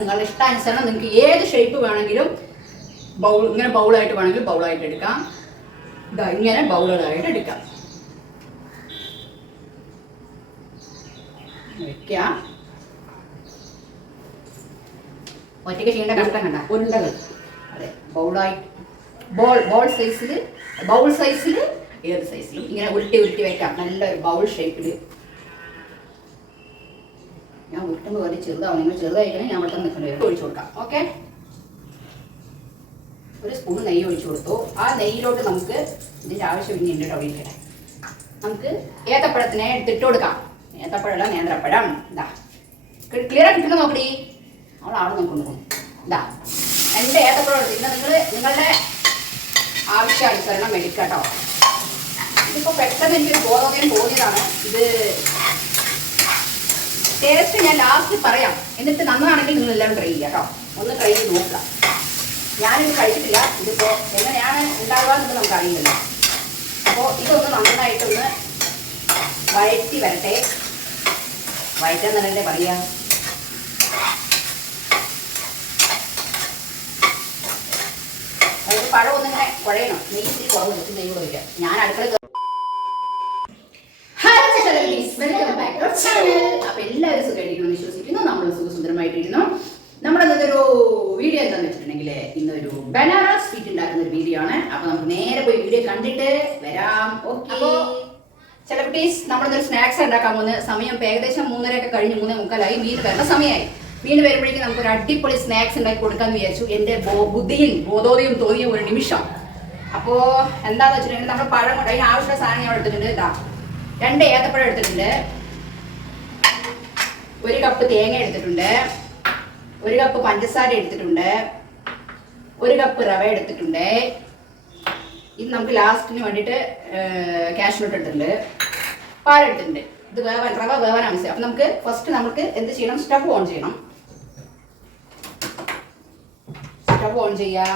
നിങ്ങളുടെ ഇഷ്ടാനുസരണം നിങ്ങൾക്ക് ഏത് ഷേപ്പ് വേണമെങ്കിലും ബൗൾ ഇങ്ങനെ ബൗളായിട്ട് വേണമെങ്കിൽ ബൗളായിട്ട് എടുക്കാം. ഇതാ ഇങ്ങനെ ബൗളുകളായിട്ട് എടുക്കാം. വെക്കാം. ഒറ്റയ്ക്ക് ചെയ്യേണ്ട കഷ്ടം കണ്ട? ഉരുണ്ടകൾ. അതെ ബൗളായിട്ട് ബോൾ ബോൾ സൈസിൽ ബൗൾ സൈസിൽ ഏത് സൈസിലും ഇങ്ങനെ ഉരുട്ടി ഉരുട്ടി വെക്കാം. നല്ലൊരു ബൗൾ ഷേപ്പിൽ ഞാൻ ഉരുട്ടുമ്പോൾ വലിയ ചെറുതാവും. നിങ്ങൾ ചെറുതായിരിക്കണം ഞാൻ അവിടെ നിൽക്കേണ്ടി ഒഴിച്ചു കൊടുക്കാം. ഓക്കെ? ഒരു സ്പൂൺ നെയ്യ് ഒഴിച്ചു കൊടുത്തു. ആ നെയ്യിലോട്ട് നമുക്ക് ഇതിന്റെ ആവശ്യം ഇനി ഉണ്ട് കേട്ടോ ഇരിക്കട്ടെ നമുക്ക് ഏത്തപ്പഴത്തിനെ എടുത്തിട്ട് കൊടുക്കാം. ഏത്തപ്പഴമല്ല നേന്ത്രപ്പഴം. ഇതാ ക്ലിയർ കിട്ടുന്ന നോക്കടി. അവൾ ആളെ നോക്കുന്നു ഇതാ രണ്ട് ഏത്തപ്പഴം എടുത്ത്. നിങ്ങൾ നിങ്ങളുടെ ആവശ്യാനുസരണം എടുക്കാം കേട്ടോ. ഇതിപ്പോൾ പെട്ടെന്ന് എനിക്കൊരു ബോധോദയം തോന്നിയതാണ്. ഇത് ടേസ്റ്റ് ഞാൻ ലാസ്റ്റ് പറയാം. എന്നിട്ട് നന്നാണെങ്കിൽ നിങ്ങൾ എല്ലാം ട്രൈ ചെയ്യുക കേട്ടോ. ഒന്ന് ട്രൈ ചെയ്ത് നോക്കാം ഞാനിത് കഴിച്ചിട്ടില്ല. ഇതിപ്പോൾ എങ്ങനെയാണ് ഉണ്ടാവുക എന്നുള്ളത് നമുക്ക് അറിയില്ല അപ്പോൾ ഇതൊന്ന് നന്നായിട്ടൊന്ന് വഴറ്റി വരട്ടെ. വഴറ്റാൻ തന്നെ പറയാ? പഴം ഒന്നിങ്ങനെ കുഴയണം. നെയ്യ് ഇത്തിരി കുറവ് ഞാൻ അടുക്കള സുഖസുന്ദരമായിട്ടിരുന്നു നമ്മൾ ഇന്നത്തെ ഒരു വീഡിയോ എന്താന്ന് വെച്ചിട്ടുണ്ടെങ്കിൽ ഇന്നൊരു ബനാറസ് സ്വീറ്റ് ഉണ്ടാക്കുന്ന ഒരു വീഡിയോ ആണ്. അപ്പൊ നമുക്ക് നേരെ പോയി വീഡിയോ കണ്ടിട്ട് വരാം. ഓക്കെ അപ്പോ സെലിബ്രിറ്റീസ് നമ്മളിതൊരു സ്നാക്സ് ഉണ്ടാക്കാൻ പോകുന്നത്. സമയം ഏകദേശം മൂന്നര ഒക്കെ കഴിഞ്ഞ് മൂന്നേ മുക്കാലായി. മീൻ വരേണ്ട സമയമായി വീട് വരുമ്പോഴേക്കും നമുക്ക് ഒരു അടിപൊളി സ്നാക്സ് ഉണ്ടാക്കി കൊടുക്കാന്ന് വിചാരിച്ചു. എന്റെ ബുദ്ധിയും ബോധോദയം തോന്നിയ ഒരു നിമിഷം. അപ്പോ എന്താന്ന് വെച്ചിട്ടുണ്ടെങ്കിൽ നമ്മൾ പഴം കൊണ്ട് അതിന് ആവശ്യമുള്ള സാധനം ഞാൻ എടുത്തിട്ടുണ്ട്. ഇതാ രണ്ട് ഏത്തപ്പഴം എടുത്തിട്ടുണ്ട്. ഒരു കപ്പ് തേങ്ങ എടുത്തിട്ടുണ്ട്. ഒരു കപ്പ് പഞ്ചസാര എടുത്തിട്ടുണ്ട്. ഒരു കപ്പ് റവ എടുത്തിട്ടുണ്ട്. ഇത് നമുക്ക് ലാസ്റ്റിന് വേണ്ടിയിട്ട് കാഷ്നട്ട് ഇട്ടിട്ടുണ്ട്. പാലെടുത്തിട്ടുണ്ട് ഇത് വേവാൻ റവ വേവാൻ ആവശ്യം അപ്പം നമുക്ക് ഫസ്റ്റ് നമുക്ക് എന്ത് ചെയ്യണം? സ്റ്റവ് ഓൺ ചെയ്യണം. സ്റ്റവ് ഓൺ ചെയ്യാം.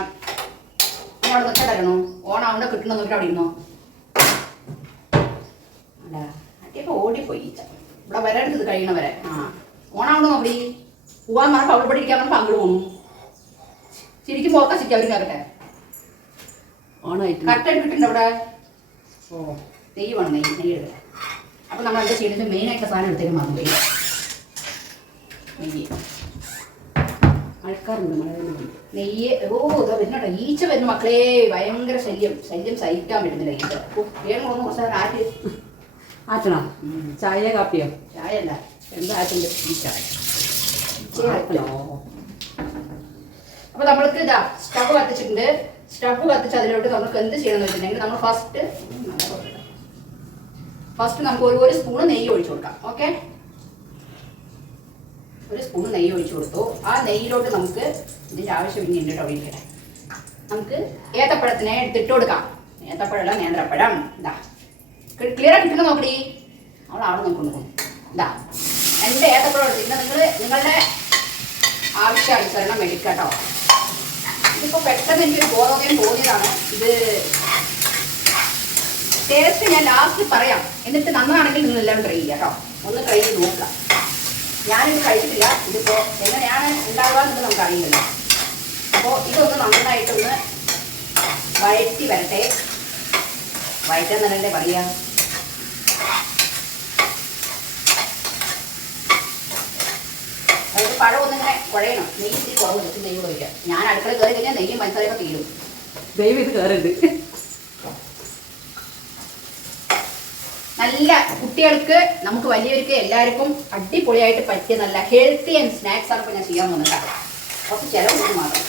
അവിടെ നിൽക്കാൻ തരണോ ഓൺ ആവുമ്പോൾ കിട്ടണം? നോക്കി അവിടെ ഇരുന്നോ? അല്ല അടിയൊക്കെ ഓടിപ്പോയി. ഇവിടെ വരരുത് കഴിയണ വരെ. ആ. ഓണാവണോ നോക്കി പോവാൻ പറഞ്ഞപ്പോൾ അവിടെ ഇരിക്കാൻ പറഞ്ഞപ്പോൾ അങ്ങോട്ട് പോണു. ശരിക്കും പോക്കാ ശരിക്കും അവർ കറക്റ്റ് ഓണായിട്ട് കിട്ടുന്നുണ്ട് അവിടെ. ഓ. നെയ്യ് വേണം നെയ്യ് നെയ്യ് എടുക്കുക അപ്പോൾ നമ്മൾ എന്താ ചെയ്തിട്ട് മെയിൻ ആയിട്ട് സാധനം എടുത്തേക്ക് മറന്നു നെയ്യ്. മഴക്കാറുണ്ട് മഴ നെയ്യ് ഓ ഇതാ വരുന്നുണ്ടോ? ഈച്ച വരുന്നു മക്കളെ. ഭയങ്കര ശല്യം. ശല്യം സഹിക്കാൻ പറ്റുന്നില്ല ഈച്ച. വേണം വേഗം ഒന്ന് കുറച്ച് നേരം ആറ്റ്. ആറ്റണോ? ചായ കാപ്പിയോ? ചായ അല്ല. എന്താ ആറ്റിന്റെ ഈ ചായ. അപ്പൊ നമ്മൾക്ക് ഇതാ സ്റ്റവ് കത്തിച്ചിട്ടുണ്ട്. സ്റ്റവ് കത്തിച്ച് അതിലോട്ട് നമുക്ക് എന്ത് ചെയ്യണം എന്ന് വെച്ചിട്ടുണ്ടെങ്കിൽ നമ്മൾ ഫസ്റ്റ് ഫസ്റ്റ് നമുക്ക് ഒരു ഒരു സ്പൂണ് നെയ്യ് ഒഴിച്ചു കൊടുക്കാം. ഓക്കെ ഒരു സ്പൂൺ നെയ്യ് ഒഴിച്ചു കൊടുത്തു. ആ നെയ്യിലോട്ട് നമുക്ക് ഇതിന്റെ ആവശ്യം ഇനി ഉണ്ട് കേട്ടോ നമുക്ക് ഏത്തപ്പഴത്തിനെ എടുത്തിട്ട് കൊടുക്കാം. ഏത്തപ്പഴമല്ല നേന്ത്രപ്പഴം. ഇതാ. ക്ലിയർ കിട്ടുന്ന നോക്കടി. അവളാണ് നോക്കുന്നു? ഇതാ. രണ്ട് ഏത്തപ്പഴം എടുത്ത് ഇന്ന് നിങ്ങൾ നിങ്ങളുടെ ആവശ്യാനുസരണം എടുക്കുക കേട്ടോ പെട്ടെന്ന് എനിക്കൊരു ബോധോദയം തോന്നിയതാണ്. ഇത് ടേസ്റ്റ് ഞാൻ ലാസ്റ്റ് പറയാം. എന്നിട്ട് നന്നാണെങ്കിൽ നിങ്ങൾ എല്ലാം ട്രൈ ചെയ്യുക കേട്ടോ. ഒന്ന് ട്രൈ ചെയ്ത് നോക്കുക. ഞാനിത് കഴിച്ചിട്ടില്ല. ഇതിപ്പോൾ എങ്ങനെയാണ് ഉണ്ടാവുക എന്നുള്ളത് നമുക്ക് അറിയില്ല അപ്പോൾ ഇതൊന്ന് നന്നായിട്ടൊന്ന് വഴറ്റി വരട്ടെ. വഴറ്റാൻ തന്നെ പറയുക അതായത് പഴം ഒന്നിങ്ങനെ കുഴയണം. നെയ്യ് ഇത്തിരി കുറവ് വെച്ച് നെയ്യ് ഒഴിക്കാം. ഞാൻ അടുക്കള കയറി കഴിഞ്ഞാൽ നെയ്യും പഞ്ചസാരയൊക്കെ തീരും. ദൈവം ഇത് കയറുണ്ട് നല്ല കുട്ടികൾക്ക് നമുക്ക് വലിയവർക്ക് എല്ലാവർക്കും അടിപൊളിയായിട്ട് പറ്റിയ നല്ല ഹെൽത്തി ആൻഡ് സ്നാക്സ് ആണ് ഇപ്പോൾ ഞാൻ ചെയ്യാൻ പോകുന്നത്. കുറച്ച് ചിലവ് മാത്രം.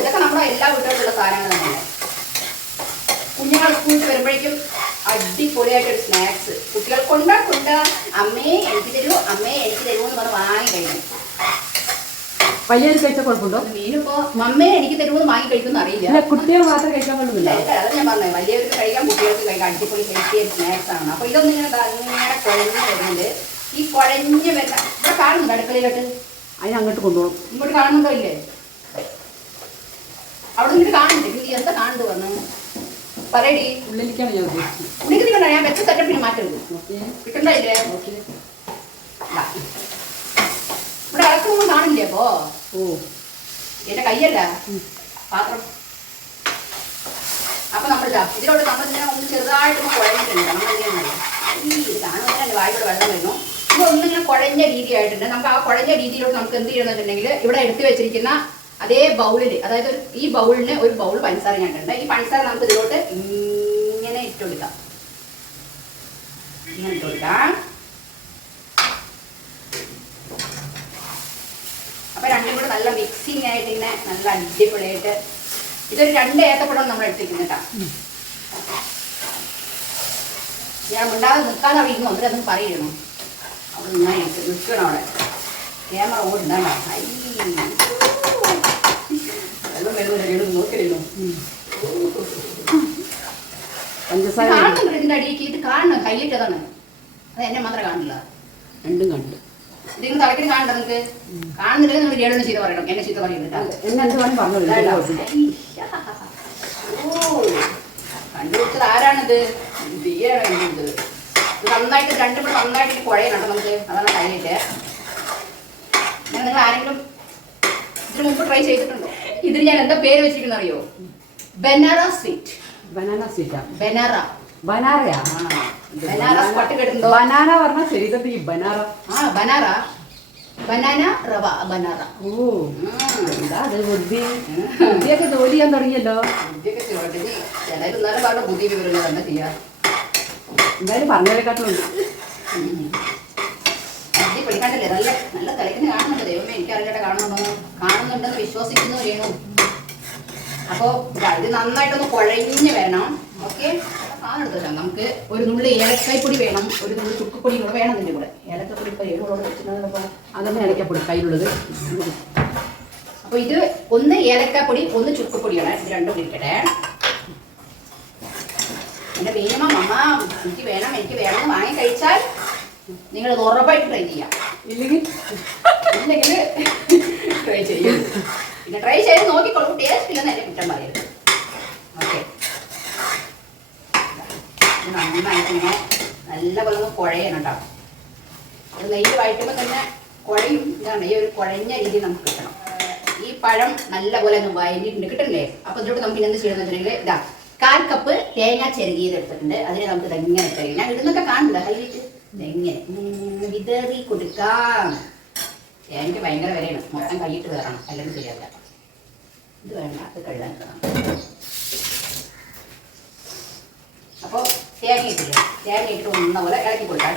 ഇതൊക്കെ നമ്മുടെ എല്ലാ വീട്ടിലുള്ള സാധനങ്ങൾ തന്നെയാണ് കുഞ്ഞുങ്ങൾ സ്കൂളിൽ വരുമ്പോഴേക്കും അടിപൊളിയായിട്ടൊരു സ്നാക്സ് കുട്ടികൾ കൊണ്ടാ കൊണ്ടാ. അമ്മേ എനിക്ക് തരൂ അമ്മയെ എനിക്ക് തരൂ എന്ന് പറഞ്ഞ് വാങ്ങി കഴിക്കണം പയ്യന് കഴിച്ച കുഴപ്പമുണ്ടോ മീനിപ്പോ മമ്മേ എനിക്ക് തരുമ്പോൾ വാങ്ങി കഴിക്കുമെന്ന് അറിയില്ല. കുട്ടികൾ മാത്രം കഴിക്കാൻ പാടുന്നില്ല അത് ഞാൻ പറഞ്ഞത് വലിയവർക്ക് കഴിക്കാൻ കുട്ടികൾക്ക് കഴിക്കാൻ അടിപൊളി ഹെൽത്തി സ്നാക്സ് ആണ്. ഇതൊന്നും ഇങ്ങനെ ദാ ഇങ്ങനെ കുഴഞ്ഞ് വരുന്നുണ്ട് ഈ കുഴഞ്ഞ് വരുന്ന ഇവിടെ കാണുന്നുണ്ട് അടുക്കളയിലോട്ട്? അതിന് അങ്ങോട്ട് കൊണ്ടുപോകും. ഇങ്ങോട്ട് കാണുന്നുണ്ടോ ഇല്ലേ? അവിടെ നിന്ന് കാണുന്നുണ്ട്. എന്താ കാണുന്നത് വന്ന്? പറയടി. ഉള്ളിലേക്കാണ് ഞാൻ ഉദ്ദേശിച്ചത്. ഉണ്ടെങ്കിൽ നിങ്ങൾ ഞാൻ വെച്ച സെറ്റപ്പിന് മാറ്റരുത് കിട്ടണ്ടേ. ഇവിടെ ഇളക്കുമ്പോൾ കാണില്ലേ അപ്പോ? ഓ. എന്റെ കയ്യല്ല. പാത്രം. അപ്പൊ നമ്മൾ ഇതാ ഇതിലോട്ട് നമ്മൾ ഇങ്ങനെ ഒന്ന് ചെറുതായിട്ട് കുഴഞ്ഞിട്ടുണ്ട്. എന്ത് ഈ എന്റെ വായിലൂടെ വെള്ളം വരുന്നു. ഇത് ഒന്നിങ്ങനെ കുഴഞ്ഞ രീതിയായിട്ടുണ്ട്. നമുക്ക് ആ കുഴഞ്ഞ രീതിയിലോട്ട് നമുക്ക് എന്ത് ചെയ്യണമെന്നുണ്ടെങ്കിൽ ഇവിടെ എടുത്തു വെച്ചിരിക്കുന്ന അതേ ബൗളിൽ അതായത് ഈ ബൗളിന് ഒരു ബൗൾ പഞ്ചസാര ഞാനുണ്ട് ഈ പഞ്ചസാര നമുക്ക് ഇതിലോട്ട് ഇങ്ങനെ ഇട്ടുകൊടുക്കാം. ഇങ്ങനെ ഇട്ട് കൊടുക്കാം അപ്പൊ രണ്ടും കൂടെ നല്ല മിക്സിങ് ആയിട്ട് ഇങ്ങനെ നല്ല അടിപൊളിയായിട്ട് ഇതൊരു രണ്ട് ഏത്തപ്പഴം നമ്മൾ എടുത്തിരിക്കുന്നു കേട്ടോ. ഞാൻ ഉണ്ടാകാതെ നിൽക്കാതെ അവിടെ ഇരുന്നു അതൊന്നും പറയുന്നു അവിടെ എനിക്ക് നിൽക്കണം അവിടെ? ക്യാമറ ഓടുന്നതാ വെള്ളം വരുന്നില്ല നോക്കിയിരുന്നു പഞ്ചസാര കാണുന്നുണ്ട് ഇതിന്റെ അടിയിലേക്ക് ഇത് കാണണം. കയ്യിട്ടതാണ് അത് എന്നെ മാത്രം കാണില്ല രണ്ടും കണ്ടു. ഇതിന് തലക്കിന് കാണണ്ട നിങ്ങൾക്ക് കാണുന്നില്ലെങ്കിൽ നിങ്ങൾ രേണുവിനെ ചീത്ത പറയണം. എന്നെ ചീത്ത പറയുന്നുണ്ട് കണ്ടുപിടിച്ചത് ആരാണിത്? ദിയാണ് കണ്ടുപിടിച്ചത്? ഇത് നന്നായിട്ട് രണ്ടും കൂടെ നന്നായിട്ട് കുഴയണം നമുക്ക്. അതാണ് കഴിഞ്ഞിട്ട് നിങ്ങൾ ആരെങ്കിലും ഇതിന് മുമ്പ് ട്രൈ ചെയ്തിട്ടുണ്ടോ? ഇതിന് ഞാൻ എന്താ പേര് വെച്ചിരിക്കുന്നറിയോ ബനാറ സ്വീറ്റ്. ബനാറ സ്വീറ്റ്. ബനാറ. ബനാറയാ? ആ ബനാറസ് ബനാന പറഞ്ഞാൽ ശരി ഈ ബനാറ. ആ ബനാറ. ബനാന റവ ബനാറ. ഓ ഉം. എന്താ അത് ബുദ്ധി? ബുദ്ധിയൊക്കെ ജോലി ചെയ്യാൻ തുടങ്ങിയല്ലോ. ബുദ്ധിയൊക്കെ ചിലർ വിവരങ്ങൾ തന്നെ ചെയ്യാം. എന്തായാലും പറഞ്ഞതിനെക്കാട്ടും ഉണ്ട്. അടി പിടിക്കാണ്ടല്ലേ? നല്ല നല്ല തിളക്കുന്ന കാണുന്നുണ്ട്. ദൈവമേ എനിക്കറിയാട്ടെ കാണുന്നുണ്ടോ കാണുന്നുണ്ടെന്ന് വിശ്വസിക്കുന്നു വേണു അപ്പോ ഇതാ, ഇത് നന്നായിട്ടൊന്ന് കുഴഞ്ഞ് വരണം. ഓക്കെ? സാധനം എടുത്ത് വെച്ചാൽ നമുക്ക് ഒരു നുള്ളി ഏലക്കായ്പ്പൊടി വേണം ഒരു നുള്ളി ചുക്കപ്പൊടി കൂടെ വേണം ഇതിന്റെ കൂടെ. ഏലക്കപ്പൊടി ഇപ്പോൾ ഏഴോട് വെച്ചിട്ടുണ്ടപ്പോൾ അതന്നെ ഏലക്കപ്പൊടി കയ്യിലുള്ളത്. അപ്പോൾ ഇത് ഒന്ന് ഏലക്കാപ്പൊടി ഒന്ന് ചുക്കപ്പൊടിയാണ് ഇത് രണ്ടും കുടിക്കട്ടെ എന്റെ മീനമ്മ അമ്മ എനിക്ക് വേണം എനിക്ക് വേണം വാങ്ങി കഴിച്ചാൽ നിങ്ങൾ ഉറപ്പായിട്ട് ട്രൈ ചെയ്യാം. ഇല്ലെങ്കിൽ? ഇല്ലെങ്കിൽ ട്രൈ ചെയ്യും പിന്നെ ട്രൈ ചെയ്ത് നോക്കിക്കോളൂ. ടേസ്റ്റ് ഇല്ലെന്ന് എന്റെ കുറ്റം പറയരുത് ഓക്കെ നന്നായിട്ട് ഇങ്ങനെ നല്ല പോലെ കുഴയണം കേട്ടോ ഒരു നെയ്യ് വഴറ്റുമ്പോൾ തന്നെ കുഴയും ഇതാണ് ഈ ഒരു കുഴഞ്ഞ രീതി നമുക്ക് കിട്ടണം. ഈ പഴം നല്ല പോലെ ഒന്ന് വഴഞ്ഞിട്ടുണ്ട് കിട്ടണ്ടേ അപ്പൊ ഇതിലോട്ട് നമുക്ക് എന്ത് ചെയ്യണമെന്ന് വെച്ചിട്ടുണ്ടെങ്കിൽ ഇതാ കാൽ കപ്പ് തേങ്ങ ചെറുകിയത് എടുത്തിട്ടുണ്ട്. അതിനെ നമുക്ക് ഇതെങ്ങനെ കഴിയും ഞാൻ ഇടുന്നൊക്കെ കാണണ്ട ഹൈലൈറ്റ് ഇതെങ്ങനെ ഉം, വിതറി കൊടുക്കാം. തേങ്ങ ഭയങ്കര വിലയാണ്. മൊത്തം കൈയിട്ട് കയറണം അല്ലെങ്കിൽ ശരിയാവില്ല ഇത് വേണ്ട അത് കഴുകാൻ അപ്പോൾ തേങ്ങ ഇട്ടില്ല തേങ്ങ ഇട്ടിട്ട് ഒന്ന പോലെ ഇളക്കി കൊടുക്കാം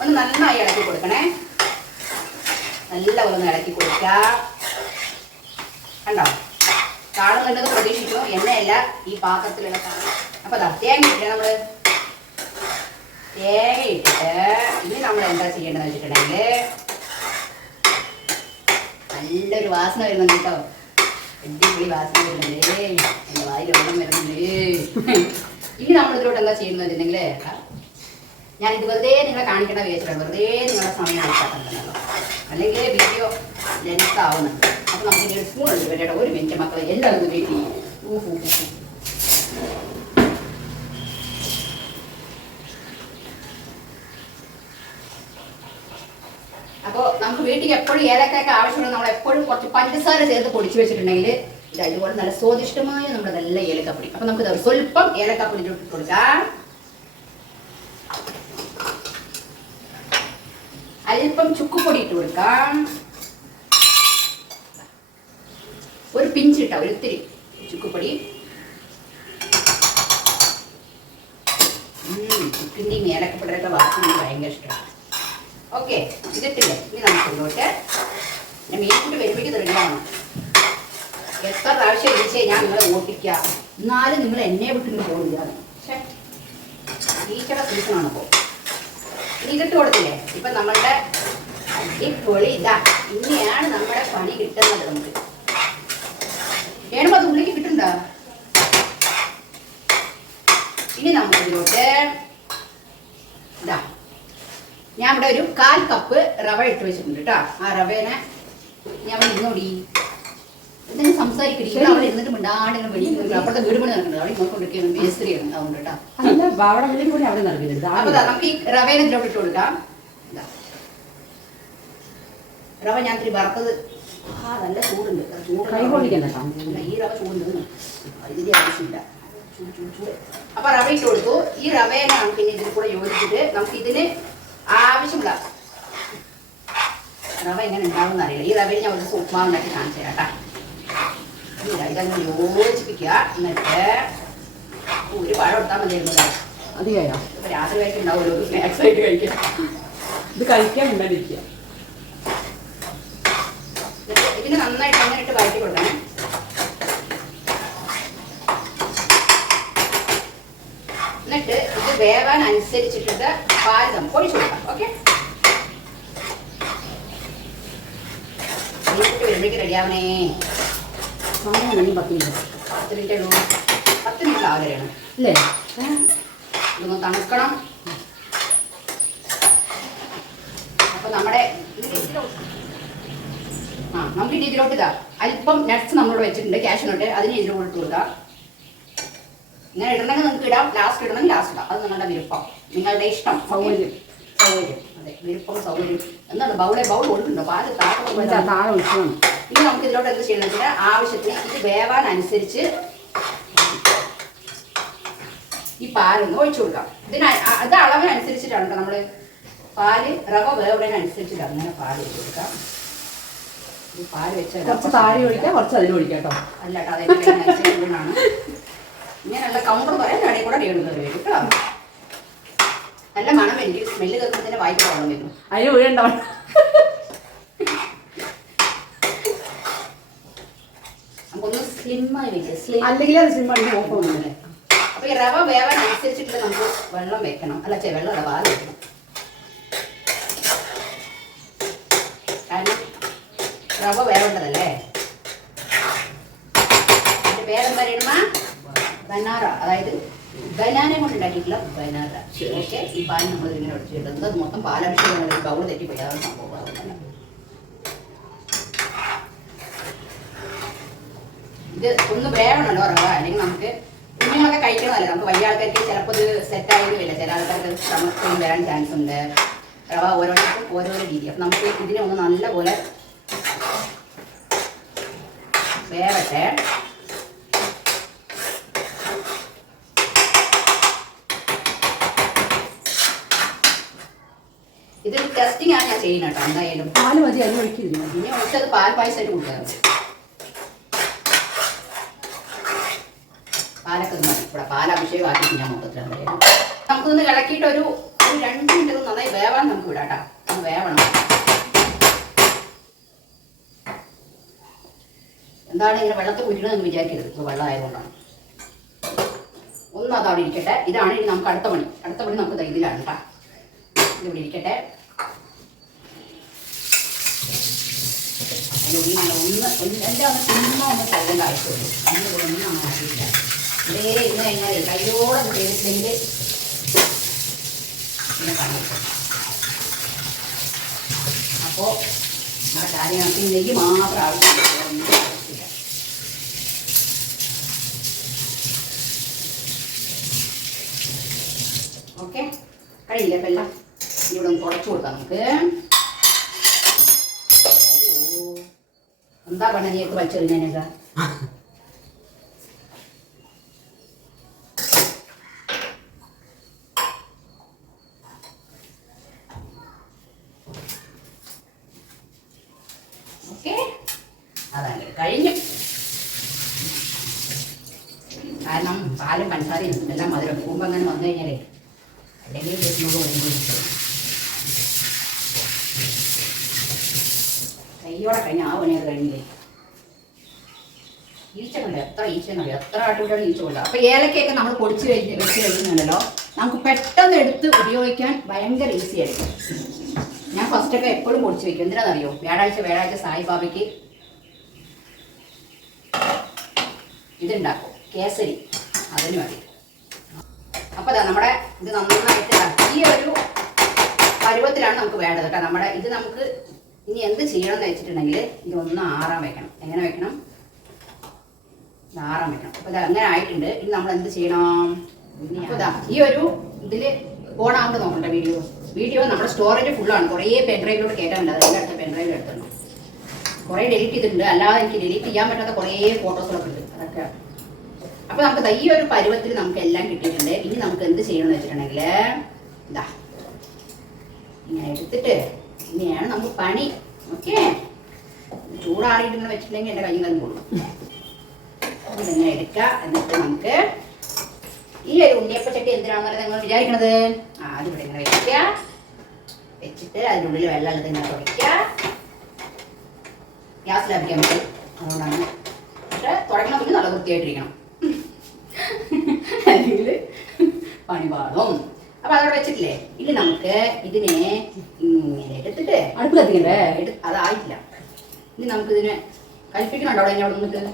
ഒന്ന് നന്നായി ഇളക്കി കൊടുക്കണേ. നല്ല പോലെ ഒന്ന് ഇളക്കി കൊടുക്കാം. കണ്ടോ? കാണുന്നുണ്ടെന്ന് പ്രതീക്ഷിക്കുന്നു. എണ്ണയല്ല ഈ പാത്രത്തിലുള്ള സാധനം. അപ്പോൾ ദാ തേങ്ങ ഇട്ടില്ല നമ്മൾ തേങ്ങ ഇട്ടിട്ട് ഇനി നമ്മൾ എന്താ ചെയ്യേണ്ടതെന്ന് വെച്ചിട്ടുണ്ടെങ്കിൽ നല്ലൊരു വാസന വരുന്നുണ്ട് കേട്ടോ. അടിപൊളി വാസന വരുന്നുണ്ട്. എന്റെ വായിൽ വെള്ളം വരുന്നുണ്ട്. ഇനി നമ്മൾ ഇതിലോട്ട് എന്താ ചെയ്യുന്നത് വെച്ചിട്ടുണ്ടെങ്കിൽ ഞാൻ ഇത് വെറുതെ നിങ്ങളെ കാണിക്കണ വേച്ചിട്ടാണ് വെറുതെ നിങ്ങളെ സമയം എടുക്കാറുണ്ടല്ലോ അല്ലെങ്കിൽ വീഡിയോ ലെൻസ് ആവുന്നുണ്ട്. അപ്പോൾ നമുക്ക് ഇനി ഒരു സ്പൂൺ ഉണ്ട് വരട്ടെ ഒരു മിനിറ്റ് മക്കളെ എല്ലാവരും വെയിറ്റ് ചെയ്യും. അപ്പോൾ നമുക്ക് വീട്ടിൽ എപ്പോഴും ഏലക്കായൊക്കെ ആവശ്യമുള്ള നമ്മൾ എപ്പോഴും കുറച്ച് പഞ്ചസാര ചേർത്ത് പൊടിച്ച് വെച്ചിട്ടുണ്ടെങ്കിൽ ഇത് അതുപോലെ നല്ല സ്വാദിഷ്ടമായ നമ്മുടെ നല്ല ഏലക്കപ്പൊടി. അപ്പോൾ നമുക്ക് സ്വല്പം ഏലക്കപ്പൊടി ഇട്ട് കൊടുക്കാം. അല്പം ചുക്കുപൊടി ഇട്ട് കൊടുക്കാം. ഒരു പിഞ്ച് ഒരിത്തിരി ചുക്കുപൊടി. ചുക്കിന്റെയും ഏലക്കപ്പൊടിയൊക്കെ വാസന ഭയങ്കര ഇഷ്ടമാണ്. ഓക്കെ ഇതിട്ടില്ലേ? ഇനി നമുക്ക് ഇങ്ങോട്ട്. ഞാൻ മീൻകൂട്ടി വരുമ്പോഴേക്കും റെഡിയാണ് എത്ര പ്രാവശ്യം വിളിച്ചേ ഞാൻ നിങ്ങളെ ഓട്ടിക്കാം എന്നാലും നിങ്ങൾ എന്നെ വിട്ടിട്ട് പോകില്ല ടീച്ചറുടെ സീസണാണ് ഇപ്പോൾ ഇതിട്ട് കൊടുത്തില്ലേ? ഇപ്പൊ നമ്മളുടെ അടിപൊളി ഇതാ. ഇങ്ങനെയാണ് നമ്മുടെ പണി കിട്ടുന്നത് നമുക്ക്. വേണമ്പോ അത് ഉള്ളിക്ക് കിട്ടുണ്ടോ ഇനി നമുക്കിതിലോട്ട് ഇതാ. ഞാൻ ഇവിടെ ഒരു കാൽ കപ്പ് റവ ഇട്ട് വെച്ചിട്ടുണ്ട് കേട്ടോ. ആ റവേനെ ഞാൻ അവിടെ ഇരുന്നോടി എന്തെങ്കിലും അവിടെ ഇരുന്നിട്ട് അപ്പുറത്തെ വീട് പണി അവിടെ മേസ്ത്രിയാണ് അതുകൊണ്ട് കേട്ടോ. അപ്പൊ ദാ നമുക്ക് ഈ റവേനെ ഇതിലോട്ട് ഇട്ട് കൊടുക്കാം. ഇതാ. റവ ഞാൻ ഇത്തിരി വറുത്തത്. ആ നല്ല ചൂടുണ്ട്. ചൂട് കൈ പൊള്ളിക്കണ്ട കേട്ടോ. ഇല്ല, ഈ റവ ചൂടുണ്ട് ഇതിന്റെ ആവശ്യമില്ല. ചൂട് ചൂട് ചൂട്. അപ്പൊ റവ ഇട്ട് കൊടുത്തു. ഈ റവേനാണ് പിന്നെ ഇതിൽ കൂടെ യോജിച്ചിട്ട് നമുക്ക് ഇതിന് ആവശ്യമുള്ള റവ എങ്ങനെ ഉണ്ടാവും അറിയില്ല. ഈ റവയിൽ ഞാൻ ഒരു ഉപ്മാവ് ഉണ്ടാക്കി കാണിച്ചു തരാം കേട്ടാ. ഇതങ്ങ് യോജിപ്പിക്കുക. എന്നിട്ട് ഒരു പഴം എടുത്താൽ മതിയായിരുന്നു അതെയോ ഇപ്പൊ രാത്രി വൈകിട്ട് ഉണ്ടാവുമല്ലോ ഒരു സ്നാക്സ് ആയിട്ട് കഴിക്കാം. ഇത് കഴിക്കാൻ ഉണ്ടായിരിക്കുക ഇതിന് നന്നായിട്ട് അങ്ങനെ ഇട്ട് വഴറ്റി കൊടുക്കണം. എന്നിട്ട് ഇത് വേവാൻ അനുസരിച്ചിട്ടിട്ട് പാൽ നമുക്ക് ഒഴിച്ചു കൊടുക്കാം. ഓക്കെ റെഡിയാവണേ സമയം വേണമെങ്കിൽ പത്ത് മിനിറ്റ് പത്ത് മിനിറ്റ് ഉള്ളൂ പത്ത് മിനിറ്റ് ആകരെയാണ് അല്ലേ ഇതൊന്ന് തണുക്കണം. അപ്പൊ നമ്മുടെ ആ നമുക്ക് ഇതിലോട്ട് ഇതാ. അല്പം നട്ട്സ് നമ്മളോട് വെച്ചിട്ടുണ്ട്. ക്യാഷിനോട്ട് അതിന് ഇതിലോട്ട് കൊടുത്തു. കൊടുക്കാം ഇങ്ങനെ ഇടണമെങ്കിൽ നിങ്ങൾക്ക് ഇടാം. ലാസ്റ്റ് ഇടണമെങ്കിൽ ലാസ്റ്റ് ഇടാം. അത് നിങ്ങളുടെ വിരുപ്പം. നിങ്ങളുടെ ഇഷ്ടം. സൗകര്യം. സൗകര്യം. അതെ വിരുപ്പം സൗകര്യം. എന്താണ് ബൗളെ ബൗൾ കൊടുക്കുന്നുണ്ടോ പാൽ താഴെ. താഴെ ഒഴിക്കണം ഇനി നമുക്ക് ഇതിലോട്ട് എന്ത് ചെയ്യണം? വെച്ചാൽ ആവശ്യത്തിന് ഇത് വേവാൻ അനുസരിച്ച് ഈ പാലൊന്ന് ഒഴിച്ചു കൊടുക്കാം. ഇതിന് അത് അളവിനനുസരിച്ചിട്ടാണ് കേട്ടോ നമ്മൾ പാൽ റവ വേവുന്നതിനനുസരിച്ചിട്ട് അങ്ങനെ പാൽ ഒഴിച്ചു കൊടുക്കാം. ഈ പാൽ വെച്ചാൽ കുറച്ച് താഴെ ഒഴിക്കാം. കുറച്ച് അതിൽ ഒഴിക്കാം കേട്ടോ. അല്ല കേട്ടോ അതെനിക്കനുസരിച്ചാണ് ഇങ്ങനെയുള്ള കൗണ്ടർ പറയാൻ ഇടയിൽ കൂടെ വരും കേട്ടോ നല്ല മണം എനിക്ക്. സ്മെല്ല് കേൾക്കുമ്പോൾ തന്നെ വായിക്കാൻ വെള്ളം വരുന്നു അതിന് ഒഴിയണ്ടോ നമുക്കൊന്ന് സ്ലിമ്മായി സ്ലിം അല്ലെങ്കിൽ അത് സ്ലിം ആണെങ്കിൽ ഓഫ് പോകുന്നില്ലേ അപ്പൊ ഈ റവ വേവാൻ അനുസരിച്ചിട്ട് നമുക്ക് വെള്ളം വെക്കണം. അല്ല ചെ വെള്ളം അല്ല പാൽ വെക്കണം. കാരണം റവ വേവേണ്ടതല്ലേ? അതിന്റെ പേരെന്താ ബനാറ. അതായത് ബനാനെ കൊണ്ട് ഉണ്ടാക്കിയിട്ടുള്ള ബനാന. ഓക്കെ ഈ പാൽ നമ്മൾ ഇങ്ങനെ ഒഴിച്ചിട്ടുണ്ട് അത് മൊത്തം പാലഭിഷേകം ബൗൾ തെറ്റിപ്പോയി അതാണ് സംഭവം. ഇത് ഒന്ന് വേവണമല്ലോ റവ അല്ലെങ്കിൽ നമുക്ക് കുഞ്ഞുങ്ങളൊക്കെ കഴിക്കണമല്ലോ നമുക്ക് വലിയ ആൾക്കാർക്ക് ചിലപ്പോൾ ഇത് സെറ്റ് ആയത് വരില്ല ചില ആൾക്കാർക്ക് ശ്രമത്തിന് വരാൻ ചാൻസ് ഉണ്ട്. റവ ഓരോരുത്തർക്കും ഓരോരോ രീതി. അപ്പം നമുക്ക് ഇതിനെ ഒന്ന് നല്ലപോലെ വേവട്ടെ ഇത് ടെസ്റ്റിംഗ് ആണ് ഞാൻ ചെയ്യുന്നത് കേട്ടോ എന്തായാലും. പാൽ മതി അതിൽ ഒഴിക്കില്ല ഇനി ഒഴിച്ചത് പാൽ പായസമായിട്ട് കൊടുക്കാം പാലൊക്കെ മതി. ഇവിടെ പാലഭിഷേകം ആക്കിയിട്ട് ഞാൻ മൊത്തത്തിൽ നമുക്കൊന്ന് ഇളക്കിയിട്ട് ഒരു ഒരു രണ്ട് മിനിറ്റ് ഒന്ന് നന്നായി വേവാൻ നമുക്ക് വിടാം കേട്ടോ. ഒന്ന് വേവണം. എന്താണ് ഇങ്ങനെ വെള്ളത്തിൽ കുരുക്കണമെന്ന് വിചാരിക്കരുത്. ഇപ്പോൾ വെള്ളം ആയതുകൊണ്ടാണ് ഒന്ന് അതവിടെ ഇരിക്കട്ടെ. ഇതാണ് ഇനി നമുക്ക് അടുത്ത പണി. അടുത്ത പണി നമുക്ക് ഇതിലാണ് കേട്ടോ. ഇതിവിടെ ഇരിക്കട്ടെ. ഞാൻ ഒന്ന് എന്റെ ഒന്ന് ചുമ്മാ ഒന്ന് പോകേണ്ട ആവശ്യമുള്ളൂ നമ്മൾ ഒന്നും അങ്ങനെ ആക്കിയില്ല നേരെ ഇരുന്ന് കഴിഞ്ഞാൽ കയ്യോടെ ചെയ്തിട്ടുണ്ടെങ്കിൽ പിന്നെ പണി അപ്പോൾ നമ്മുടെ കാര്യങ്ങൾക്ക് നെയ്യ് മാത്രം ആവശ്യമില്ല ആവശ്യമില്ല ഓക്കെ കഴിയില്ല അപ്പം എല്ലാം ഇവിടെ ഒന്ന് തുടച്ചു കൊടുക്കാം നമുക്ക്. എന്താ പണ നീക്ക് വലിച്ചെറിഞ്ഞാ ഓക്കെ. അതങ്ങനെ കഴിഞ്ഞു. കാരണം പാലും പഞ്ചസാരയും എല്ലാം മധുരം പോകുമ്പോൾ അങ്ങനെ വന്നു കഴിഞ്ഞാലേ അല്ലെങ്കിൽ വീട്ടിനോട് ഓടിയിരിക്കും കയ്യോടെ കഴിഞ്ഞ ആ പണിയത് കഴിഞ്ഞില്ലേ ഈച്ചകളുണ്ട് എത്ര ഈച്ചകളുണ്ട് എത്ര ആട്ടുകൂടെ ഈച്ചകളുണ്ട് അപ്പൊ ഏലക്കയൊക്കെ നമ്മൾ പൊടിച്ച് കഴിഞ്ഞ് വെച്ച് കഴിക്കുന്നുണ്ടല്ലോ നമുക്ക് പെട്ടെന്ന് എടുത്ത് ഉപയോഗിക്കാൻ ഭയങ്കര ഈസി ആയിരിക്കും. ഞാൻ ഫസ്റ്റൊക്കെ എപ്പോഴും പൊടിച്ച് വെക്കും. എന്തിനാണെന്നറിയോ വ്യാഴാഴ്ച വ്യാഴാഴ്ച സായിബാബയ്ക്ക് ഇതുണ്ടാക്കും. കേസരി. അതിന് മതി അപ്പൊ ദാ നമ്മുടെ ഇത് നന്നായിട്ട് ഈ ഒരു പരുവത്തിലാണ് നമുക്ക് വേണ്ടത് കേട്ടോ. നമ്മുടെ ഇത് നമുക്ക് ഇനി എന്ത് ചെയ്യണം എന്ന് വെച്ചിട്ടുണ്ടെങ്കിൽ ഇത് ഒന്ന് ആറാൻ വെക്കണം. എങ്ങനെ വെക്കണം? ഇത് പറ്റണം അപ്പൊ അങ്ങനെ ആയിട്ടുണ്ട്. ഇനി നമ്മൾ എന്ത് ചെയ്യണം ഈ ഒരു ഇതിൽ ഓണാവുന്നത് നോക്കണ്ട വീഡിയോ വീഡിയോ നമ്മുടെ സ്റ്റോറേജ് ഫുള്ളാണ് കുറേ പെൻഡ്രൈവിലോട്ട് കയറ്റാനുണ്ട് അതിന്റെ അടുത്ത പെൻഡ്രൈവിൽ എടുത്തുണ്ട് കുറേ ഡിലീറ്റ് ചെയ്തിട്ടുണ്ട്. അല്ലാതെ എനിക്ക് ഡിലീറ്റ് ചെയ്യാൻ പറ്റാത്ത കുറേ ഫോട്ടോസുകളൊക്കെ ഉണ്ട്. അതൊക്കെ. അപ്പൊ നമുക്ക് ഈ ഒരു പരുവത്തിൽ നമുക്ക് എല്ലാം കിട്ടിയിട്ടുണ്ട്. ഇനി നമുക്ക് എന്ത് ചെയ്യണമെന്ന് വെച്ചിട്ടുണ്ടെങ്കിൽ ഇതാ ഇങ്ങനെ എടുത്തിട്ട് ഇങ്ങനെയാണ് നമുക്ക് പണി. ഓക്കെ ചൂടാറിയിട്ട് വെച്ചിട്ടുണ്ടെങ്കിൽ എന്റെ കയ്യിൽ നിന്ന് കൊള്ളും ഇതിങ്ങനെ എടുക്കുക എന്നിട്ട് നമുക്ക് ഈ ഒരു ഉണ്ണിയപ്പച്ചട്ടി എന്തിനാണെന്നല്ല നിങ്ങൾ വിചാരിക്കണത്? ആ അതിവിടെ ഇങ്ങനെ വെക്കുക. വെച്ചിട്ട് അതിനുള്ളിൽ വെള്ളം ഉള്ളത് ഇങ്ങനെ തുടയ്ക്കുക. ഗ്യാസ് ലഭിക്കാൻ പറ്റും. അതുകൊണ്ടാണ് പക്ഷെ തുടങ്ങണമെങ്കിൽ നല്ല വൃത്തിയായിട്ടിരിക്കണം. അല്ലെങ്കിൽ പണി അപ്പൊ അതവിടെ വെച്ചിട്ടില്ലേ? ഇനി നമുക്ക് ഇതിനെ ഇങ്ങനെ എടുത്തിട്ട് അടുപ്പ് കത്തിക്കണ്ടേ എടു- അതായിട്ടില്ല. ഇനി നമുക്കിതിനെ കൽപ്പിക്കണുണ്ടോ അവിടെ ഇനി അവിടെ നിന്നിട്ട്?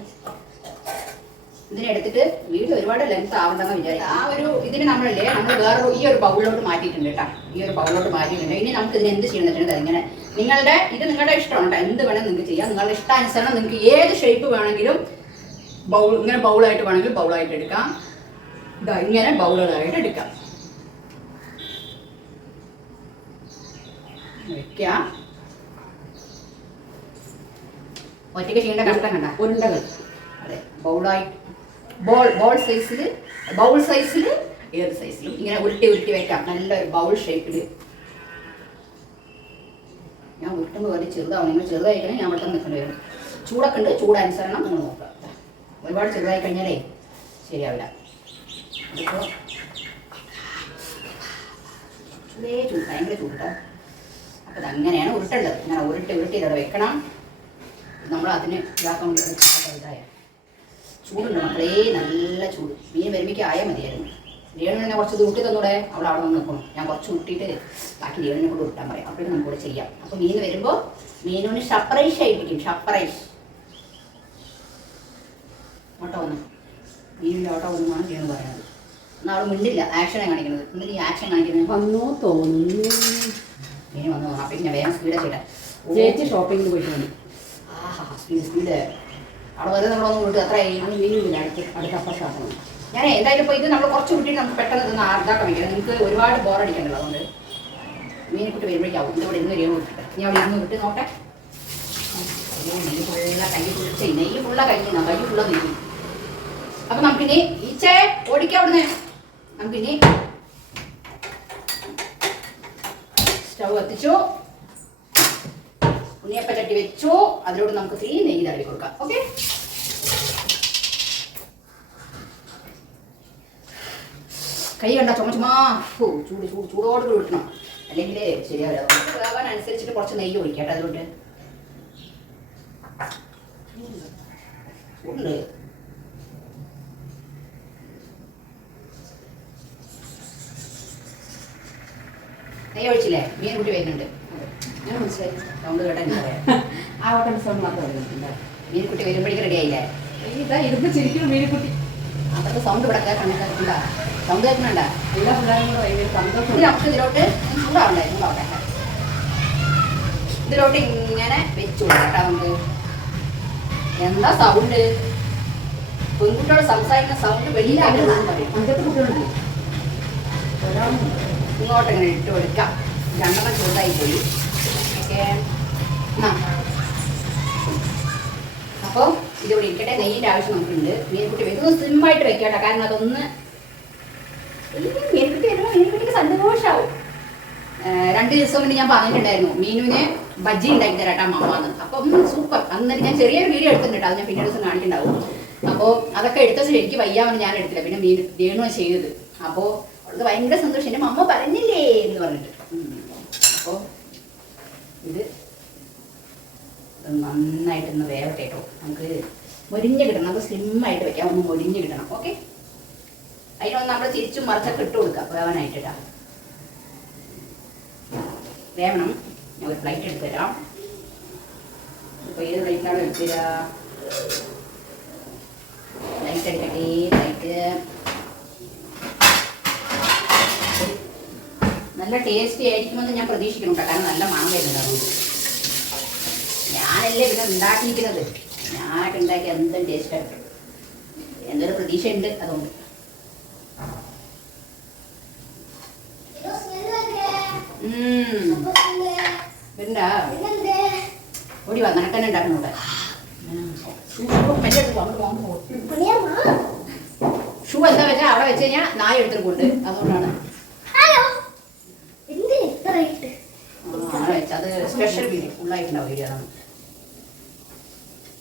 ഇതിനെ എടുത്തിട്ട് വീട് ഒരുപാട് ലെങ്ത് ആവണ്ടെന്ന് വിചാരിക്കും ആ ഒരു ഇതിന് നമ്മളല്ലേ നമ്മൾ വേറൊരു ഈ ഒരു ബൗളിലോട്ട് മാറ്റിയിട്ടുണ്ട് കേട്ടോ. ഈ ഒരു ബൗളിലോട്ട് മാറ്റിയിട്ടുണ്ട്. ഇനി നമുക്ക് ഇതിന് എന്ത് ചെയ്യണം വെച്ചിട്ടുണ്ടെങ്കിൽ ഇങ്ങനെ നിങ്ങളുടെ ഇത് നിങ്ങളുടെ ഇഷ്ടമാണ് കേട്ടോ. എന്ത് വേണമെങ്കിൽ നിങ്ങൾക്ക് ചെയ്യാം. നിങ്ങളുടെ ഇഷ്ടാനുസരണം നിങ്ങൾക്ക് ഏത് ഷേപ്പ് വേണമെങ്കിലും ബൗൾ ഇങ്ങനെ ബൗളായിട്ട് വേണമെങ്കിൽ ബൗളായിട്ട് എടുക്കാം. ഇതാ ഇങ്ങനെ ബൗളുകളായിട്ട് എടുക്കാം. വെക്കാം. ഒറ്റയ്ക്ക് ചെയ്യേണ്ട കഷ്ടം കണ്ട. ഉരുണ്ടകൾ. അതെ ബൗളായി ബോൾ ബോൾ സൈസിൽ ബൗൾ സൈസിൽ ഏത് സൈസിലും ഇങ്ങനെ ഉരുട്ടി ഉരുട്ടി വെക്കാം. നല്ലൊരു ബൗൾ ഷേപ്പിൽ ഞാൻ ഉരുട്ടുമ്പോൾ വലിയ ചെറുതാവും. നിങ്ങൾ ചെറുതായിക്കണേ ഞാൻ തന്നെ നിൽക്കേണ്ടി വരും. ചൂടൊക്കെ ഉണ്ട്. ചൂടനുസരണം നിങ്ങൾ നോക്കുക. ഒരുപാട് ചെറുതായി കഴിഞ്ഞാലേ ശരിയാവില്ല. അതിപ്പോൾ ചൂടേ ചൂട് ഭയങ്കര ചൂടാ അപ്പോൾ അതങ്ങനെയാണ് ഉരുട്ടേണ്ടത്. ഇങ്ങനെ ഉരുട്ടി ഉരുട്ടി ഇതവിടെ വെക്കണം. നമ്മൾ അതിന് ഇതാക്കാൻ വേണ്ടി ഇതായ. ചൂടുണ്ട് മക്കളേ നല്ല ചൂട്. മീൻ വരുമ്പോഴേക്ക് ആയാൽ മതിയായിരുന്നു. രേണുവിനെ കുറച്ച് ഊട്ടി തന്നൂടെ. അവൾ അവിടെ വന്ന് നിൽക്കണം ഞാൻ കുറച്ച് ഊട്ടിയിട്ട് ബാക്കി രേണുവിനെ കൂടെ ഊട്ടാൻ പറയാം. അപ്പോഴും നമുക്ക് കൂടെ ചെയ്യാം. അപ്പോൾ മീൻ വരുമ്പോൾ മീനോന് ഷപ്പറൈസ് ആയിരിക്കും. ഷപ്പറൈസ് ഓട്ടോ വന്നു. മീനിന്റെ ഓട്ടോ വന്നാണ് രേണു പറയുന്നത്. എന്നാൽ അവൾ മിണ്ടില്ല. ആക്ഷനെ കാണിക്കുന്നത്. എന്നിട്ട് ഈ ആക്ഷൻ കാണിക്കുന്നത്. വന്നോ തോന്നുന്നു. മീൻ വന്നു അപ്പം ഞാൻ വേഗം സ്പീഡ് ചെയ്യട്ടെ ചേച്ചി പോയിട്ട് വന്നു. ആഹാ സ്പീഡ് സ്പീഡ് അവിടെ വെറുതെ നമ്മളൊന്നും വിട്ടു. അത്രയായി അത് മീനില്ല അടുത്ത് അടുത്ത അപ്രശ്വാസം ഞാൻ എന്തായാലും ഇപ്പോൾ ഇത് നമ്മൾ കുറച്ച് വിട്ടിട്ട് നമുക്ക് പെട്ടെന്ന് ഇതൊന്ന് ആർദ്ദാക്കാൻ വേണ്ടി നിങ്ങൾക്ക് ഒരുപാട് ബോറടിക്കണ്ടല്ലോ അതുകൊണ്ട്. മീനെക്കുട്ടി വരുമ്പോഴേക്കാവും. ഇത് ഇവിടെ ഇന്ന് വരികയോ വിട്ടിട്ട് ഞാൻ അവിടെ ഇരുന്ന് വിട്ട് നോട്ടെ അപ്പൊ നമുക്കിനി ഈച്ചേ ഓടിക്കാം അവിടുന്ന്. നമുക്കിനി സ്റ്റൗ കത്തിച്ചു ഉണ്ണിയപ്പ ചട്ടി വെച്ചോ. അതിലൂടെ നമുക്ക് തീ നെയ്യ് തടവി കൊടുക്കാം. ഓക്കെ? കൈ കണ്ട ചുമ ചുമാ. ഓ ചൂട് ചൂട് ചൂടോട് കൂടി വിട്ടണം അല്ലെങ്കിൽ ശരിയാവില്ല. അനുസരിച്ചിട്ട് കുറച്ച് നെയ്യ് ഒഴിക്കട്ടെ അതിലോട്ട് നെയ്യ് ഒഴിച്ചില്ലേ? മീൻ കൂട്ടി വരുന്നുണ്ട് ഞാൻ മനസ്സിലായി സൗണ്ട് കേട്ടാ പറയാം. ആ ഹോട്ടൽ സൗണ്ട് മാത്രം അറിയുന്നില്ല മീൻ കുട്ടി വരുമ്പോഴേക്ക് റെഡി ആയില്ലേ? ഇതാ ഇരുന്ന് ചിരിക്കുന്നു മീനുക്കുട്ടി. അപ്പോഴത്തെ സൗണ്ട് ഇവിടെ കേൾക്കണ്ട കേൾക്കണ്ട സൗണ്ട് കേൾക്കണണ്ട? എല്ലാ പിള്ളേരും കൂടെ ഭയങ്കര സന്തോഷം. നമുക്ക് ഇതിലോട്ട് ചൂടാവണ്ടേ ചൂടാവട്ടെ ഇതിലോട്ട് ഇങ്ങനെ വെച്ചു കേട്ടോ നമുക്ക്. എന്താ സൗണ്ട്? പെൺകുട്ടിയോട് സംസാരിക്കുന്ന സൗണ്ട് വലിയ ഇങ്ങോട്ട് ഇങ്ങനെ ഇട്ട് കൊടുക്കാം. രണ്ടെണ്ണം ചൂടായി പോയി. അപ്പോൾ ഇതിവിടെ ഇരിക്കട്ടെ. നെയ്യിന്റെ ആവശ്യം നമുക്കുണ്ട്. മീൻകുട്ടി വരുന്നത് സിമ്പായിട്ട് വെക്കട്ടെ കാരണം അതൊന്ന് മീൻകുട്ടി വരുമ്പോൾ മീൻകുട്ടിക്ക് സന്തോഷമാവും രണ്ടു ദിവസം മുന്നേ ഞാൻ പറഞ്ഞിട്ടുണ്ടായിരുന്നു. മീനുവിന് ബജ്ജി ഉണ്ടാക്കി തരാട്ടാ മമ്മാന്ന് അപ്പം സൂപ്പർ. അന്ന് ഞാൻ ചെറിയൊരു വീഡിയോ എടുത്തിട്ടുണ്ട് അത് ഞാൻ പിന്നെ ദിവസം കാണിക്കുന്നുണ്ടാവും അപ്പോൾ അതൊക്കെ എടുത്തത് എനിക്ക് വയ്യാമെന്ന് ഞാൻ എടുത്തില്ല. പിന്നെ മീൻ വേണു ചെയ്തത്. അപ്പോൾ അവൾക്ക് ഭയങ്കര സന്തോഷം. എന്റെ മമ്മ പറഞ്ഞില്ലേ എന്ന് പറഞ്ഞിട്ട്. ഇത് നന്നായിട്ടൊന്ന് വേവട്ടെ കേട്ടോ. നമുക്ക് മൊരിഞ്ഞ് കിട്ടണം. നമുക്ക് സ്ലിമ്മായിട്ട് വെക്കാം. ഒന്ന് മൊരിഞ്ഞ് കിട്ടണം. ഓക്കെ അതിനൊന്ന് നമ്മൾ തിരിച്ചും മറിച്ചൊക്കെ ഇട്ട് കൊടുക്കാം. വേവനായിട്ട് കേട്ടോ വേവണം. ഞാൻ ഒരു പ്ലേറ്റ് എടുത്തു തരാം. ഇപ്പോൾ ഏത് പ്ലേറ്റിലാണ് എടുത്തുതരാ ലൈറ്റ് എടുക്കട്ടെ ലൈറ്റ് നല്ല ടേസ്റ്റി ആയിരിക്കുമെന്ന് ഞാൻ പ്രതീക്ഷിക്കുന്നു കേട്ടോ കാരണം നല്ല മണം വരുന്നുണ്ട് അതുകൊണ്ട്. ഞാനല്ലേ പിന്നെ ഉണ്ടാക്കിയിരിക്കുന്നത്. ഞാനൊക്കെ ഉണ്ടാക്കി എന്തും ടേസ്റ്റ് ആയിട്ട്. എന്തൊരു പ്രതീക്ഷ ഉണ്ട് അതുകൊണ്ട് ഓടി വാ നിനക്ക് തന്നെ ഷൂ എന്താ വെച്ചാൽ അവിടെ വെച്ച് കഴിഞ്ഞാൽ നായ എടുത്തിട്ട് കൊണ്ട് അതുകൊണ്ടാണ് ഹലോ എന്ത് ഇത്രയിട്ട് ആ, അവിടെ വെച്ച് അത് വീഴും ഉള്ളായിട്ടുണ്ടാവും ഫുള്ളായിട്ടുണ്ടാവും ബിരിയാണി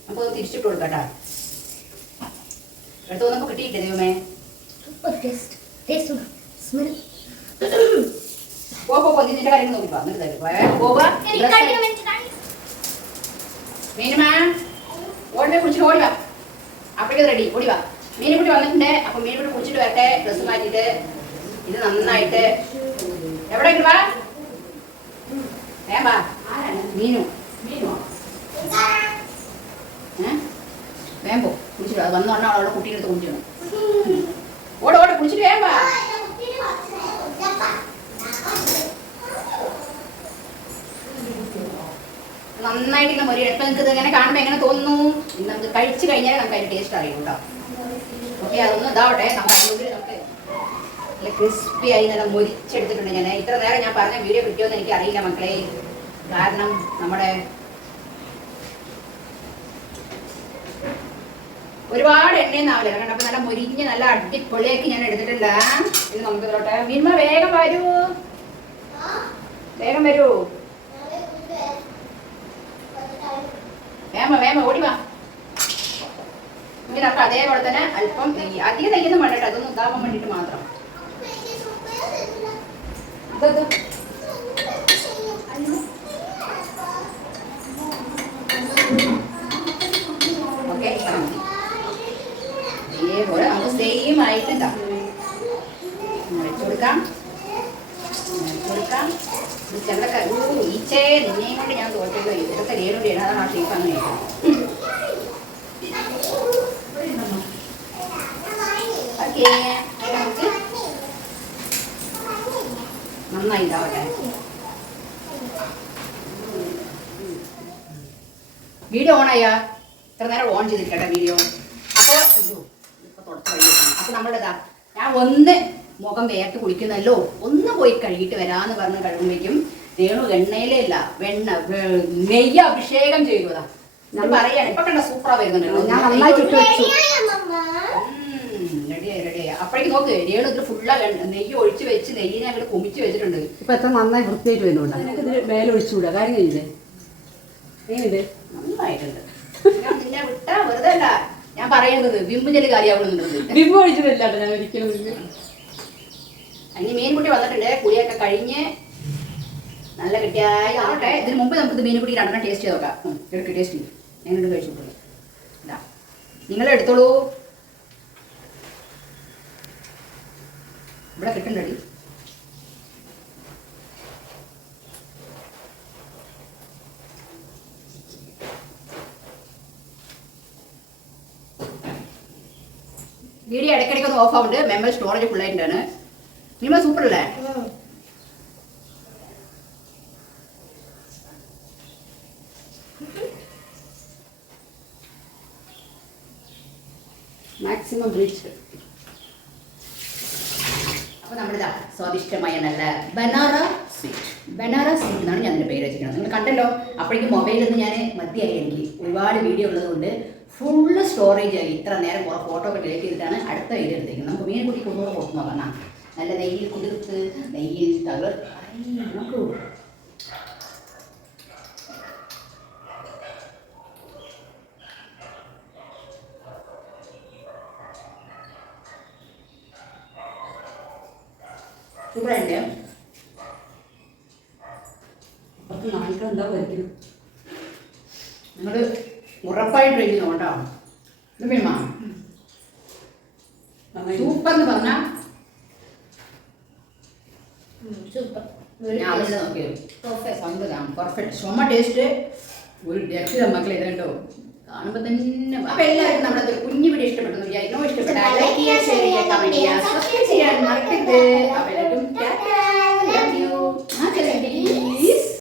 അപ്പോൾ തിരിച്ചിട്ട് കൊടുക്കട്ടാ. എടുത്തു വന്നപ്പോൾ കിട്ടിയിട്ടേ ദൈവമേ? നിന്റെ നോക്കിപ്പോ എന്നിട്ട് തരും. മീനുമാ ഓടിനെ കുളിച്ചിട്ട് അപ്പോഴേക്കും റെഡി മീനുകുട്ടി വന്നിട്ടുണ്ട്. അപ്പൊ മീനുകുട്ടി കുളിച്ചിട്ട് വരട്ടെ. ഡ്രസ്സ് മാറ്റിയിട്ട്. ഇത് നന്നായിട്ട്. എവിടെ വാ. വേം വാ. ആരാണ്? മീനു. മീനു? ഏ? വേം പോ കുളിച്ചിട്ട് വാ വന്നോണ്ടാ അവളുടെ കുട്ടീന്റെ അടുത്ത് കുളിച്ചിടണം ഓട് ഓട്. കുളിച്ചിട്ട് വേം വാ. നന്നായിട്ട് ഇങ്ങനെ മൊരി ഇപ്പം നിങ്ങൾക്ക് ഇങ്ങനെ കാണുമ്പോൾ എങ്ങനെ തോന്നുന്നു? ഇന്ന് നമുക്ക് കഴിച്ചു കഴിഞ്ഞാൽ നമുക്ക് അതിന്റെ ടേസ്റ്റ് അറിയും കേട്ടോ. ഓക്കെ അതൊന്ന് ഇതാവട്ടെ. നമുക്ക് നമുക്ക് നല്ല ക്രിസ്പി ആയി നല്ല മൊരിച്ചെടുത്തിട്ടുണ്ട് ഞാൻ ഇത്ര നേരം ഞാൻ പറഞ്ഞ വീഡിയോ കിട്ടിയോന്ന് എനിക്ക് അറിയില്ല മക്കളെ. കാരണം നമ്മുടെ ഒരുപാട് എണ്ണയും ആവില്ല കണ്ടപ്പോൾ നല്ല മുരിഞ്ഞ് നല്ല അടിപൊളിയാക്കി ഞാൻ എടുത്തിട്ടുണ്ട് ഇത് നമുക്ക് തോട്ടെ മിനിമ വേഗം വരൂ. വേഗം വരൂ. വേമ വേമ ഓടി വാ. ഇതിനൊക്കെ അതേപോലെ തന്നെ അല്പം നെയ്യ്. അധികം നെയ്യൊന്നും വേണ്ട അതൊന്നും ഇതാവാൻ വേണ്ടിയിട്ട് മാത്രം ഇത്. ഓക്കെ ഇത്ര മതി ഇതേപോലെ നമുക്ക് സെയിം ആയിട്ട് ഇതാ വെച്ചു കൊടുക്കാം വെച്ചു കൊടുക്കാം ഊ ഈച്ചേ നിന്നെയും കൊണ്ട് ഞാൻ തോറ്റത്. ഇതൊക്കെ രേണുടെയാണ് ആ ഷേപ്പ് അങ്ങനെ നമുക്ക് വീഡിയോ ഓൺ ആയാ ഇത്ര നേരം ഓൺ ചെയ്തിരിക്കട്ടെ വീഡിയോ അപ്പോൾ അയ്യോ ഇപ്പൊ തുടച്ച് കഴിയിട്ടാണ് അപ്പോൾ നമ്മളിതാ ഞാൻ ഒന്ന് മുഖം വേർത്ത് കുളിക്കുന്നല്ലോ ഒന്ന് പോയി കഴുകിയിട്ട് വരാന്ന് പറഞ്ഞ് കഴുകുമ്പോഴേക്കും രേണു എണ്ണയിലേ ഇല്ല വെണ്ണ നെയ്യ് അഭിഷേകം ചെയ്തതാ. ഞാൻ പറയാണ് ഇപ്പൊ കണ്ട സൂപ്പറാ വരുന്നുണ്ടല്ലോ ഞാൻ നന്നായി ചുട്ടു വെച്ചു. അപ്പോഴേക്ക് നോക്ക് രേണു ഇതിൽ ഫുള്ള നെയ്യ് ഒഴിച്ച് വെച്ച് നെയ്യിനെ അങ്ങോട്ട് കുമിച്ച് വെച്ചിട്ടുണ്ട്. ഇപ്പൊ എത്ര നന്നായി വൃത്തിയായിട്ട് വരുന്നുണ്ട്. ഇതിന് മേലെ ഒഴിച്ചുകൂടാ? കാര്യം കഴിഞ്ഞില്ലേ എങ്ങനെയുണ്ട് നന്നായിട്ടുണ്ട് നിന്നെ വിട്ടാ വെറുതെ അല്ല. ഞാൻ പറയുന്നത് വിമ്പ് ചെൽ ഒഴിച്ചിട്ടില്ല കേട്ടോ ഞാൻ ഒരിക്കലും ഇനി മീൻകുട്ടി വന്നിട്ടുണ്ട് കുളിയൊക്കെ കഴിഞ്ഞ് നല്ല കെട്ടിയായി ആവട്ടെ. ഇതിന് മുമ്പ് നമുക്ക് മീൻകുട്ടി രണ്ടെണ്ണം ടേസ്റ്റ് ചെയ്ത് നോക്കാം. ഉം, ടേസ്റ്റ് ചെയ്യും. എങ്ങനെയുണ്ട് കഴിച്ചു നോക്കുക ഇതാ. നിങ്ങൾ എടുത്തോളൂ. ഇവിടെ കിട്ടണ്ടടി വീഡിയോ ഇടയ്ക്കിടയ്ക്ക് ഒന്ന് ഓഫ് ആവുന്നുണ്ട്. മെമ്മറി സ്റ്റോറേജ് ഫുൾ ആയിട്ടാണ് മിനിമം സൂപ്പർ അല്ലേ മാക്സിമം ബ്ലീച്ച് അപ്പൊ നമ്മളിതാ സ്വാദിഷ്ടമായ നല്ല ബനാറ സ്വീറ്റ് ബനാറ സ്വീറ്റ് എന്നാണ് ഞാൻ അതിന്റെ പേര് വെച്ചിരിക്കുന്നത് നിങ്ങൾ കണ്ടല്ലോ അപ്പോഴേക്കും മൊബൈലിൽ നിന്ന് ഞാൻ മതിയായി എനിക്ക് ഒരുപാട് വീഡിയോ ഉള്ളതുകൊണ്ട് ഫുള്ള് സ്റ്റോറേജ് ആയി ഇത്ര നേരം കുറെ ഫോട്ടോ ഒക്കെ ഡിലീറ്റ് ചെയ്തിട്ടാണ് അടുത്ത വീഡിയോ എടുത്തേക്കുന്നത്. നമുക്ക് മീൻ കുട്ടി കൊണ്ടുപോയി കൊടുത്തു നോക്കണം നല്ല നെയ്യിൽ കുതിർത്ത് നെയ്യിൽ തകർ നോക്കൂ. സൂപ്പറായിട്ട് അപ്പൊ നാട്ടിൽ ഉണ്ടാവുമായിരിക്കും നിങ്ങൾ ഉറപ്പായിട്ട് ട്രൈ ചെയ്ത് നോട്ടോ ഇത് മിനിമ നന്നായി സൂപ്പർ എന്ന് പറഞ്ഞാൽ സൂപ്പർ ഞാൻ അതിൽ നോക്കിയത് സംഗതാണ് പെർഫെക്റ്റ് ചുമ ടേസ്റ്റ് ഒരു രക്ഷ മക്കളെ ഇത് കണ്ടോ കാണുമ്പോൾ